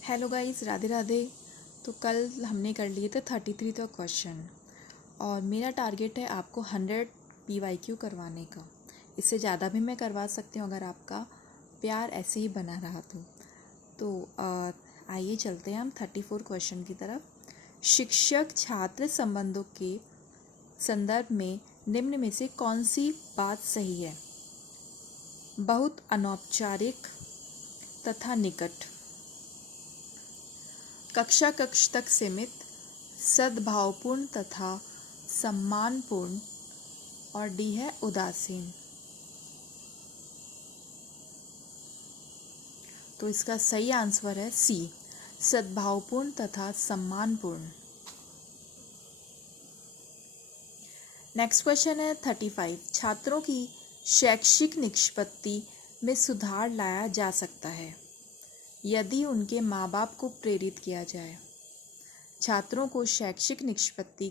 Hello guys, Radhe Radhe. तो कल हमने कर लिए थे 33वां क्वेश्चन और मेरा टारगेट है आपको 100 PYQ करवाने का। इससे ज़्यादा भी मैं करवा सकती हूँ अगर आपका प्यार ऐसे ही बना रहा तो आइए चलते हैं हम 34 क्वेश्चन की तरफ। शिक्षक छात्र संबंधों के संदर्भ में निम्न में से कौन सी बात सही है? बहुत अनौपचारिक तथा निकट, कक्षा कक्ष तक सीमित, सद्भावपूर्ण तथा सम्मानपूर्ण, और डी है उदासीन। तो इसका सही आंसर है सी, सद्भावपूर्ण तथा सम्मानपूर्ण। नेक्स्ट क्वेश्चन है 35। छात्रों की शैक्षिक निष्पत्ति में सुधार लाया जा सकता है यदि उनके माँ बाप को प्रेरित किया जाए। छात्रों को शैक्षिक निष्पत्ति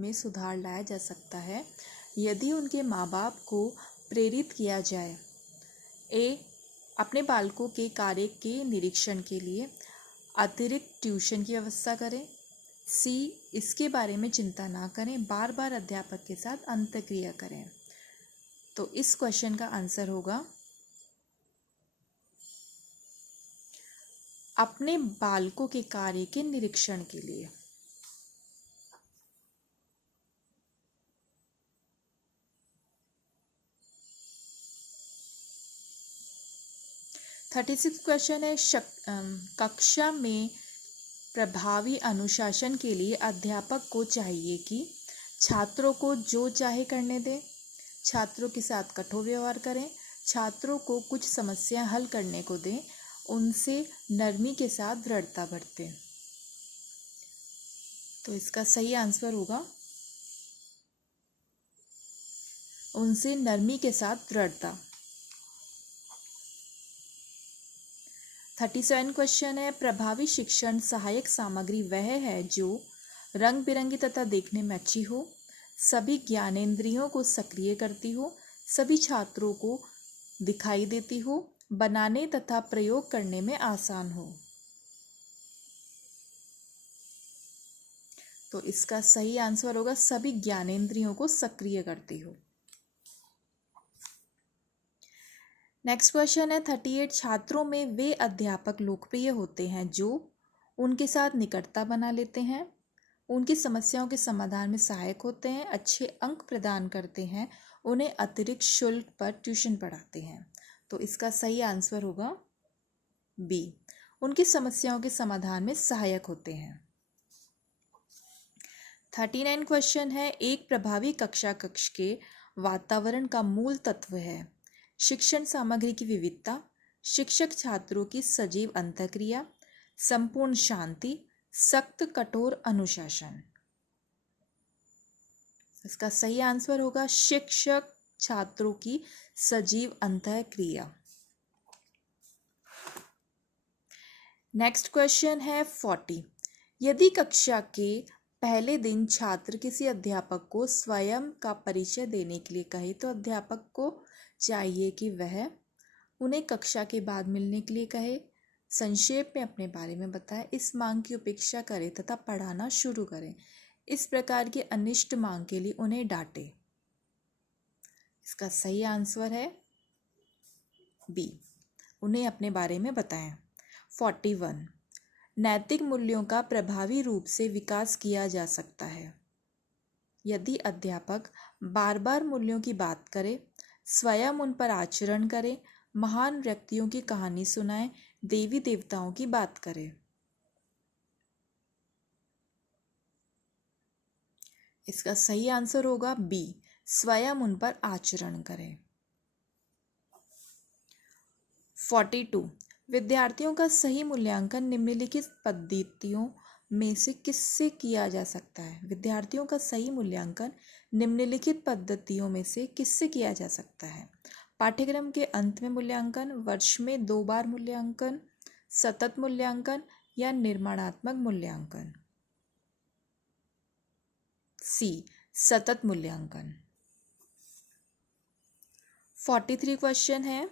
में सुधार लाया जा सकता है यदि उनके माँ बाप को प्रेरित किया जाए। ए, अपने बालकों के कार्य के निरीक्षण के लिए अतिरिक्त ट्यूशन की व्यवस्था करें। सी, इसके बारे में चिंता ना करें, बार बार अध्यापक के साथ अंतःक्रिया करें। तो इस क्वेश्चन का आंसर होगा अपने बालकों के कार्य के निरीक्षण के लिए। थर्टी सिक्स क्वेश्चन है कक्षा में प्रभावी अनुशासन के लिए अध्यापक को चाहिए कि छात्रों को जो चाहे करने दें, छात्रों के साथ कठोर व्यवहार करें, छात्रों को कुछ समस्या हल करने को दें, उनसे नरमी के साथ दृढ़ता बरतें। तो इसका सही आंसर होगा उनसे नरमी के साथ दृढ़ता। 37 क्वेश्चन है प्रभावी शिक्षण सहायक सामग्री वह है जो रंग बिरंगी तथा देखने में अच्छी हो, सभी ज्ञानेंद्रियों को सक्रिय करती हो, सभी छात्रों को दिखाई देती हो, बनाने तथा प्रयोग करने में आसान हो। तो इसका सही आंसर होगा सभी ज्ञानेंद्रियों को सक्रिय करती हो। नेक्स्ट क्वेश्चन है 38। छात्रों में वे अध्यापक लोकप्रिय होते हैं जो उनके साथ निकटता बना लेते हैं, उनकी समस्याओं के समाधान में सहायक होते हैं, अच्छे अंक प्रदान करते हैं, उन्हें अतिरिक्त शुल्क पर ट्यूशन पढ़ाते हैं। तो इसका सही आंसर होगा बी, उनकी समस्याओं के समाधान में सहायक होते हैं। 39 क्वेश्चन है एक प्रभावी कक्षा कक्ष के वातावरण का मूल तत्व है शिक्षण सामग्री की विविधता, शिक्षक छात्रों की सजीव अंतःक्रिया, संपूर्ण शांति, सख्त कठोर अनुशासन। इसका सही आंसर होगा शिक्षक छात्रों की सजीव अंतःक्रिया। नेक्स्ट क्वेश्चन है 40। यदि कक्षा के पहले दिन छात्र किसी अध्यापक को स्वयं का परिचय देने के लिए कहे तो अध्यापक को चाहिए कि वह उन्हें कक्षा के बाद मिलने के लिए कहे, संक्षेप में अपने बारे में बताए, इस मांग की उपेक्षा करे तथा पढ़ाना शुरू करें, इस प्रकार की अनिष्ट मांग के लिए उन्हें डांटे। इसका सही आंसर है बी, उन्हें अपने बारे में बताएं। 41। नैतिक मूल्यों का प्रभावी रूप से विकास किया जा सकता है यदि अध्यापक बार बार मूल्यों की बात करे, स्वयं उन पर आचरण करे, महान व्यक्तियों की कहानी सुनाए, देवी देवताओं की बात करे। इसका सही आंसर होगा बी, स्वयं उन पर आचरण करें। 42। विद्यार्थियों का सही मूल्यांकन निम्नलिखित पद्धतियों में से किससे किया जा सकता है? विद्यार्थियों का सही मूल्यांकन निम्नलिखित पद्धतियों में से किससे किया जा सकता है? पाठ्यक्रम के अंत में मूल्यांकन, वर्ष में 2 बार मूल्यांकन, सतत मूल्यांकन या निर्माणात्मक मूल्यांकन। सी, सतत मूल्यांकन। 43 क्वेश्चन है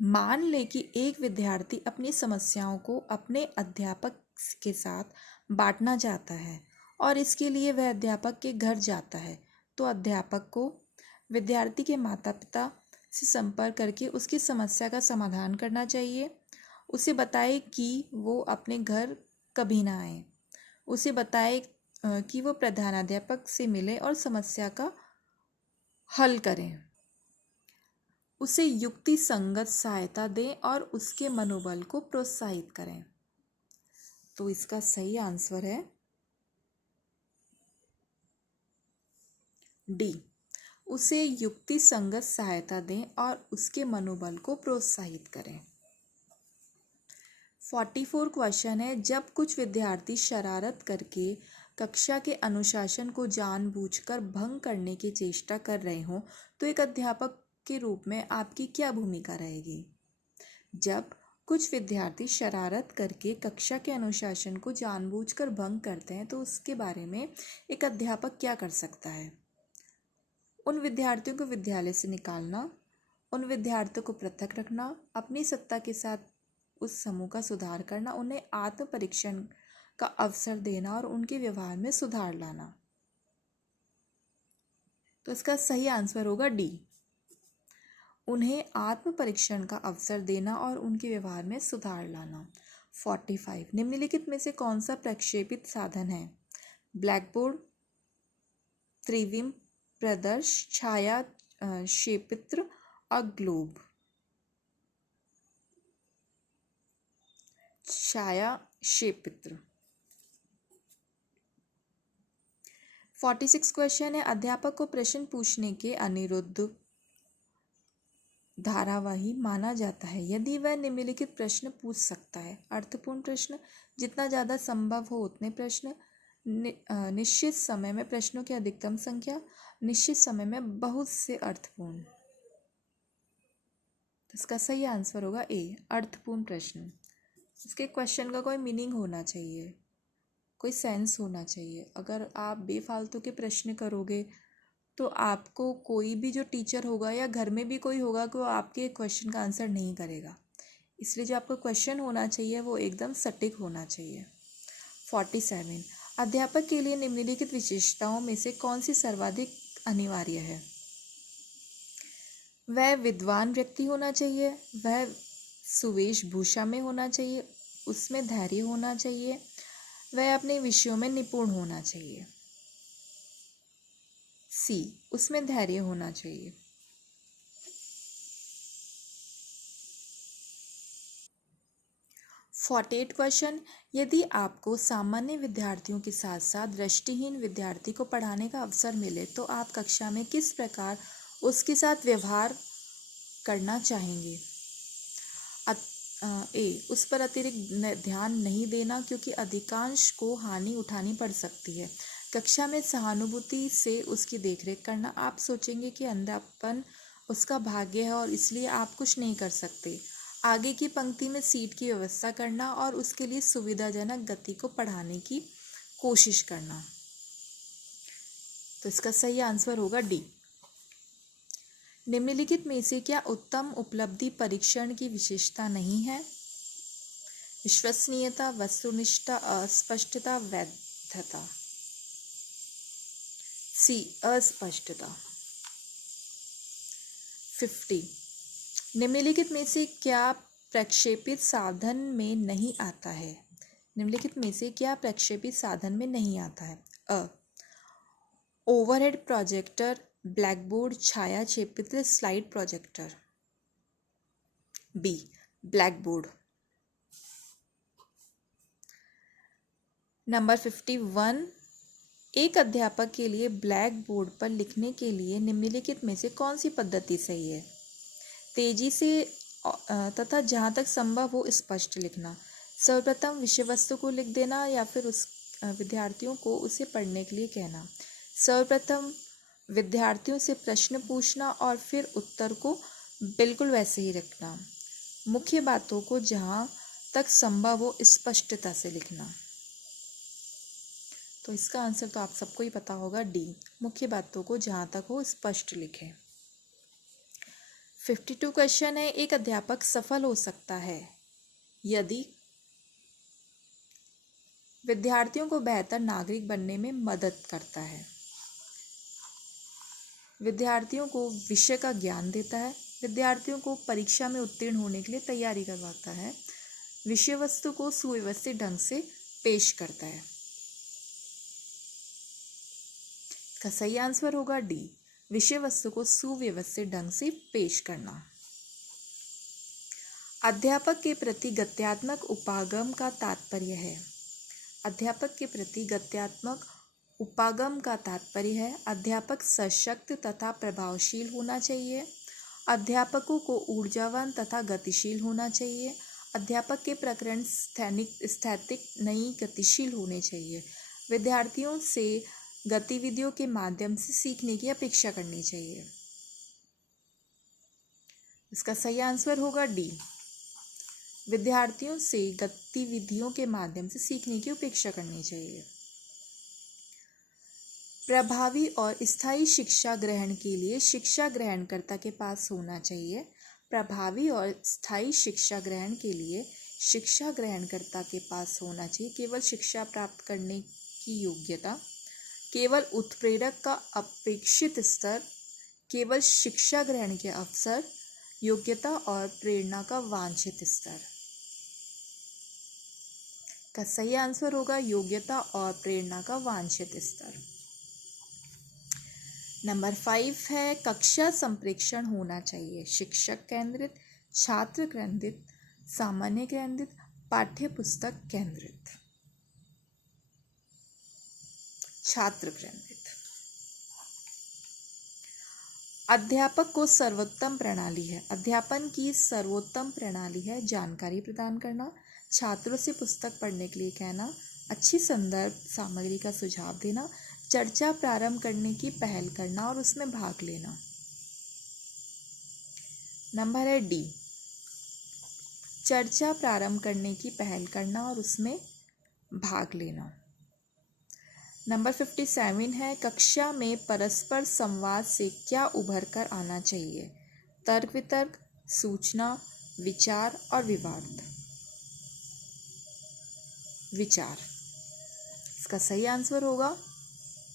मान ले कि एक विद्यार्थी अपनी समस्याओं को अपने अध्यापक के साथ बांटना चाहता है और इसके लिए वह अध्यापक के घर जाता है, तो अध्यापक को विद्यार्थी के माता पिता से संपर्क करके उसकी समस्या का समाधान करना चाहिए। उसे बताए कि वो अपने घर कभी ना आए। उसे बताए कि वो प्रधानाध्यापक से मिले और समस्या का हल करें। उसे युक्ति संगत सहायता दें और उसके मनोबल को प्रोत्साहित करें। तो इसका सही आंसर है डी। उसे युक्ति संगत सहायता दें और उसके मनोबल को प्रोत्साहित करें। 44 क्वेश्चन है, जब कुछ विद्यार्थी शरारत करके कक्षा के अनुशासन को जानबूझकर भंग करने की चेष्टा कर रहे हों, तो एक अध्यापक के रूप में आपकी क्या भूमिका रहेगी? जब कुछ विद्यार्थी शरारत करके कक्षा के अनुशासन को जानबूझकर भंग करते हैं, तो उसके बारे में एक अध्यापक क्या कर सकता है? उन विद्यार्थियों को विद्यालय से निकालना, उन विद्यार्थियों को पृथक रखना, अपनी सत्ता के साथ उस समूह का सुधार करना, उन्हें आत्म परीक्षण का अवसर देना और उनके व्यवहार में सुधार लाना। तो इसका सही आंसर होगा डी। उन्हें आत्म परीक्षण का अवसर देना और उनके व्यवहार में सुधार लाना। 45 निम्नलिखित में से कौन सा प्रक्षेपित साधन है? ब्लैक बोर्ड, त्रिविम, प्रदर्श, छाया क्षेपित्र और ग्लोब। छाया क्षेपित्र। 46 क्वेश्चन है, अध्यापक को प्रश्न पूछने के अनिरुद्ध धारावाही माना जाता है यदि वह निम्नलिखित प्रश्न पूछ सकता है। अर्थपूर्ण प्रश्न, जितना ज़्यादा संभव हो उतने प्रश्न, निश्चित समय में प्रश्नों की अधिकतम संख्या, निश्चित समय में बहुत से अर्थपूर्ण। तो इसका सही आंसर होगा ए, अर्थपूर्ण प्रश्न। इसके क्वेश्चन का कोई मीनिंग होना चाहिए, कोई सेंस होना चाहिए। अगर आप बेफालतू के प्रश्न करोगे तो आपको कोई भी जो टीचर होगा या घर में भी कोई होगा कि वो आपके क्वेश्चन का आंसर नहीं करेगा। इसलिए जो आपका क्वेश्चन होना चाहिए वो एकदम सटीक होना चाहिए। 47 अध्यापक के लिए निम्नलिखित विशेषताओं में से कौन सी सर्वाधिक अनिवार्य है? वह विद्वान व्यक्ति होना चाहिए, वह सुवेशभूषा में होना चाहिए, उसमें धैर्य होना चाहिए, वह अपने विषयों में निपुण होना चाहिए। सी, उसमें धैर्य होना चाहिए। 48 क्वेश्चन, यदि आपको सामान्य विद्यार्थियों के साथ साथ दृष्टिहीन विद्यार्थी को पढ़ाने का अवसर मिले तो आप कक्षा में किस प्रकार उसके साथ व्यवहार करना चाहेंगे? ए, उस पर अतिरिक्त ध्यान नहीं देना क्योंकि अधिकांश को हानि उठानी पड़ सकती है। कक्षा में सहानुभूति से उसकी देखरेख करना। आप सोचेंगे कि अंधापन उसका भाग्य है और इसलिए आप कुछ नहीं कर सकते। आगे की पंक्ति में सीट की व्यवस्था करना और उसके लिए सुविधाजनक गति को बढ़ाने की कोशिश करना। तो इसका सही आंसर होगा डी। निम्नलिखित में से क्या उत्तम उपलब्धि परीक्षण की विशेषता नहीं है? विश्वसनीयता, वस्तुनिष्ठता, अस्पष्टता, वैधता। सी, अस्पष्टता। 50 निम्नलिखित में से क्या प्रक्षेपित साधन में नहीं आता है? निम्नलिखित में से क्या प्रक्षेपित साधन में नहीं आता है? अ, ओवरहेड प्रोजेक्टर, ब्लैक बोर्ड, छाया क्षेपित्र, slide projector. B, black board. Number 51 एक अध्यापक के लिए ब्लैक बोर्ड पर लिखने के लिए निम्नलिखित में से कौन सी पद्धति सही है? तेजी से तथा जहाँ तक संभव हो स्पष्ट लिखना, सर्वप्रथम विषय वस्तु को लिख देना या फिर उस विद्यार्थियों को उसे पढ़ने के लिए कहना, सर्वप्रथम विद्यार्थियों से प्रश्न पूछना और फिर उत्तर को बिल्कुल वैसे ही रखना, मुख्य बातों को जहाँ तक संभव हो स्पष्टता से लिखना। तो इसका आंसर तो आप सबको ही पता होगा डी, मुख्य बातों को जहाँ तक हो स्पष्ट लिखें। 52 क्वेश्चन है, एक अध्यापक सफल हो सकता है यदि विद्यार्थियों को बेहतर नागरिक बनने में मदद करता है, विद्यार्थियों को विषय का ज्ञान देता है, विद्यार्थियों को परीक्षा में उत्तीर्ण होने के लिए तैयारी करवाता है, विषय वस्तु को सुव्यवस्थित ढंग से पेश करता है। इसका सही आंसर होगा डी, विषय वस्तु को सुव्यवस्थित ढंग से पेश करना। अध्यापक के प्रति गद्यात्मक उपागम का तात्पर्य है, अध्यापक के प्रति गद्यात्मक उपागम का तात्पर्य है अध्यापक सशक्त तथा प्रभावशील होना चाहिए, अध्यापकों को ऊर्जावान तथा गतिशील होना चाहिए, अध्यापक के प्रकरण स्थैतिक नहीं गतिशील होने चाहिए, विद्यार्थियों से गतिविधियों के माध्यम से सीखने की अपेक्षा करनी चाहिए। इसका सही आंसर होगा डी, विद्यार्थियों से गतिविधियों के माध्यम से सीखने की अपेक्षा करनी चाहिए। प्रभावी और स्थायी शिक्षा ग्रहण के लिए शिक्षा ग्रहणकर्ता के पास होना चाहिए, प्रभावी और स्थायी शिक्षा ग्रहण के लिए शिक्षा ग्रहणकर्ता के पास होना चाहिए केवल शिक्षा प्राप्त करने की योग्यता, केवल उत्प्रेरक का अपेक्षित स्तर, केवल शिक्षा ग्रहण के अवसर, योग्यता और प्रेरणा का वांछित स्तर। का सही आंसर होगा योग्यता और प्रेरणा का वांछित स्तर। नंबर 5 है, कक्षा संप्रेक्षण होना चाहिए, शिक्षक केंद्रित, छात्र केंद्रित, सामान्य केंद्रित, पाठ्य पुस्तक केंद्रित। छात्र केंद्रित। अध्यापक को सर्वोत्तम प्रणाली है, अध्यापन की सर्वोत्तम प्रणाली है जानकारी प्रदान करना, छात्रों से पुस्तक पढ़ने के लिए कहना, अच्छी संदर्भ सामग्री का सुझाव देना, चर्चा प्रारंभ करने की पहल करना और उसमें भाग लेना। नंबर है डी, चर्चा प्रारंभ करने की पहल करना और उसमें भाग लेना। नंबर 57 है, कक्षा में परस्पर संवाद से क्या उभर कर आना चाहिए, तर्क वितर्क, सूचना, विचार और विवाद। विचार। इसका सही आंसर होगा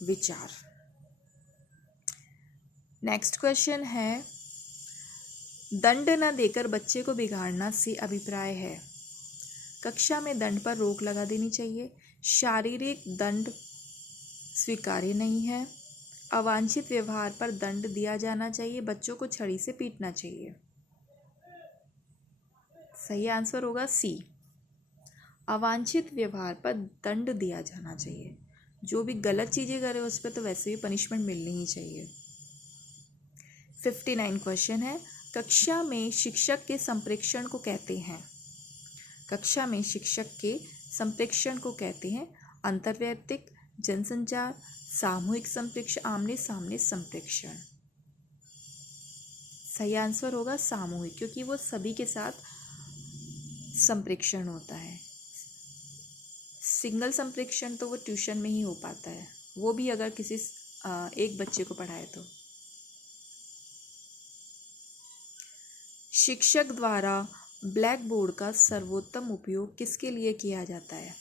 विचार। नेक्स्ट क्वेश्चन है, दंड न देकर बच्चे को बिगाड़ना से अभिप्राय है, कक्षा में दंड पर रोक लगा देनी चाहिए, शारीरिक दंड स्वीकार्य नहीं है, अवांछित व्यवहार पर दंड दिया जाना चाहिए, बच्चों को छड़ी से पीटना चाहिए। सही आंसर होगा सी, अवांछित व्यवहार पर दंड दिया जाना चाहिए, जो भी गलत चीज़ें करे उस पर तो वैसे भी पनिशमेंट मिलनी ही चाहिए। 59 क्वेश्चन है, कक्षा में शिक्षक के संप्रेक्षण को कहते हैं, कक्षा में शिक्षक के संप्रेक्षण को कहते हैं अंतर्वैयक्तिक, जनसंचार, सामूहिक संप्रेक्षण, आमने सामने संप्रेक्षण। सही आंसर होगा सामूहिक, क्योंकि वो सभी के साथ संप्रेक्षण होता है। सिंगल संप्रेक्षण तो वो ट्यूशन में ही हो पाता है, वो भी अगर किसी एक बच्चे को पढ़ाए तो। शिक्षक द्वारा ब्लैक बोर्ड का सर्वोत्तम उपयोग किसके लिए किया जाता है,